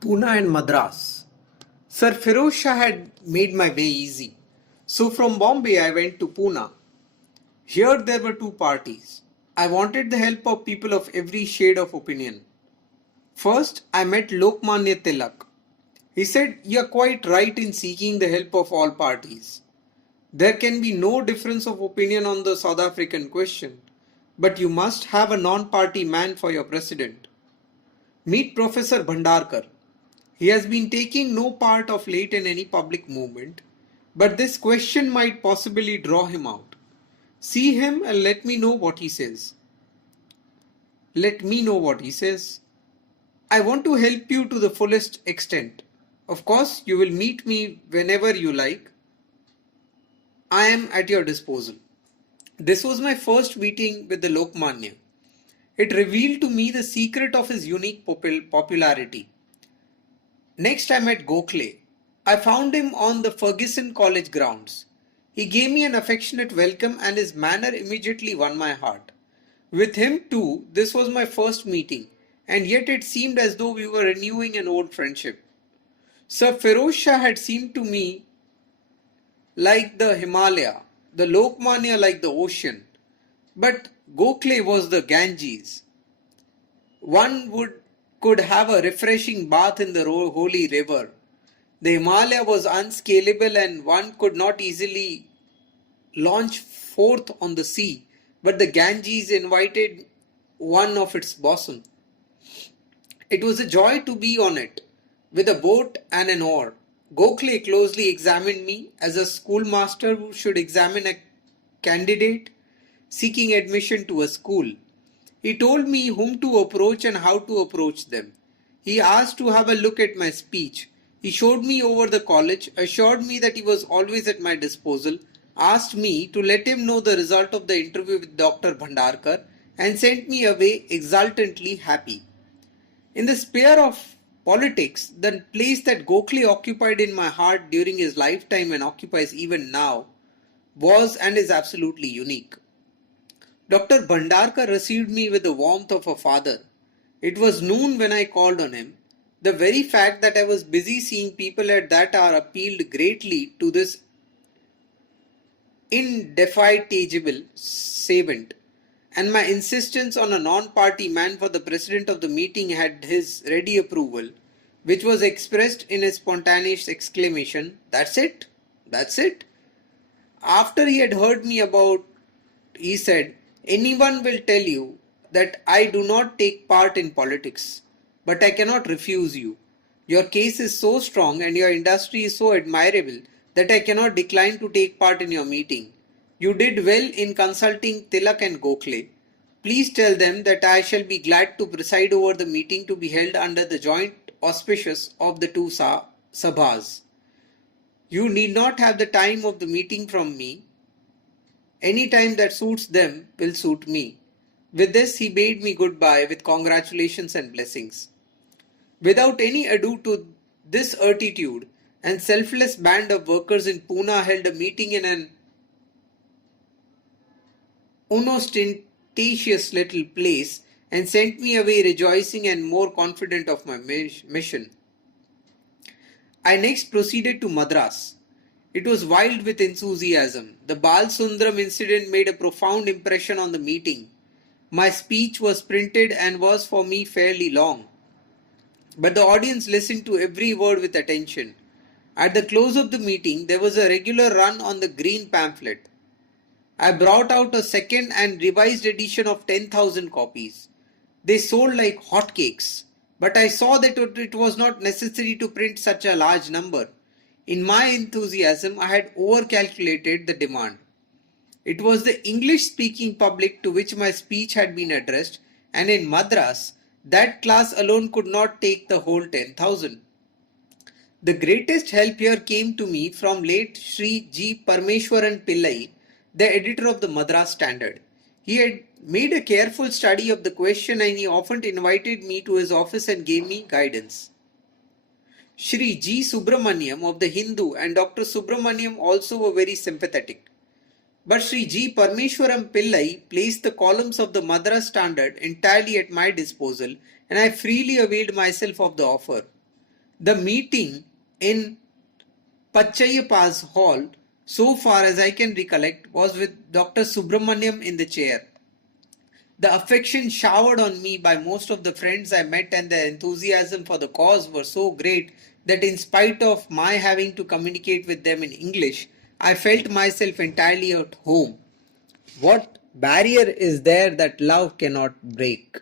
Poona and Madras. Sir Firoz Shah had made my way easy. So from Bombay I went to Poona. Here there were two parties. I wanted the help of people of every shade of opinion. First, I met Lokmanya Tilak. He said, "You are quite right in seeking the help of all parties. There can be no difference of opinion on the South African question, but you must have a non-party man for your president. Meet Professor Bhandarkar. He has been taking no part of late in any public movement, but this question might possibly draw him out. See him and let me know what he says. Let me know what he says. I want to help you to the fullest extent. Of course, you will meet me whenever you like. I am at your disposal." This was my first meeting with the Lokmanya. It revealed to me the secret of his unique popularity. Next I met Gokhale. I found him on the Ferguson College grounds. He gave me an affectionate welcome and his manner immediately won my heart. With him too, this was my first meeting, and yet it seemed as though we were renewing an old friendship. Sir Firoz Shah had seemed to me like the Himalaya, the Lokmanya like the ocean, but Gokhale was the Ganges. One could have a refreshing bath in the holy river. The Himalaya was unscalable and one could not easily launch forth on the sea, but the Ganges invited one of its bosom. It was a joy to be on it, with a boat and an oar. Gokhale closely examined me as a schoolmaster should examine a candidate seeking admission to a school. He told me whom to approach and how to approach them. He asked to have a look at my speech. He showed me over the college, assured me that he was always at my disposal, asked me to let him know the result of the interview with Dr. Bhandarkar, and sent me away exultantly happy. In the sphere of politics, the place that Gokhale occupied in my heart during his lifetime and occupies even now was and is absolutely unique. Dr. Bhandarkar received me with the warmth of a father. It was noon when I called on him. The very fact that I was busy seeing people at that hour appealed greatly to this indefatigable savant, and my insistence on a non-party man for the president of the meeting had his ready approval, which was expressed in a spontaneous exclamation, "That's it, that's it." After he had heard me about, he said, "Anyone will tell you that I do not take part in politics, but I cannot refuse you. Your case is so strong and your industry is so admirable that I cannot decline to take part in your meeting. You did well in consulting Tilak and Gokhale. Please tell them that I shall be glad to preside over the meeting to be held under the joint auspices of the two sabhas. You need not have the time of the meeting from me. Any time that suits them will suit me." With this, he bade me goodbye with congratulations and blessings. Without any ado to this attitude, and selfless band of workers in Poona held a meeting in an unostentatious little place and sent me away rejoicing and more confident of my mission. I next proceeded to Madras. It was wild with enthusiasm. The Bal Sundram incident made a profound impression on the meeting. My speech was printed and was for me fairly long, but the audience listened to every word with attention. At the close of the meeting, there was a regular run on the green pamphlet. I brought out a second and revised edition of 10,000 copies. They sold like hotcakes, but I saw that it was not necessary to print such a large number. In my enthusiasm, I had overcalculated the demand. It was the English-speaking public to which my speech had been addressed, and in Madras, that class alone could not take the whole 10,000. The greatest help here came to me from late Sri G. Parmeshwaran Pillai, the editor of the Madras Standard. He had made a careful study of the question and he often invited me to his office and gave me guidance. Sri G. Subramaniam of the Hindu and Dr. Subramaniam also were very sympathetic. But Sri G. Parmeshwaram Pillai placed the columns of the Madras Standard entirely at my disposal, and I freely availed myself of the offer. The meeting in Pachayappa's hall, so far as I can recollect, was with Dr. Subramaniam in the chair. The affection showered on me by most of the friends I met and the enthusiasm for the cause were so great that in spite of my having to communicate with them in English, I felt myself entirely at home. What barrier is there that love cannot break?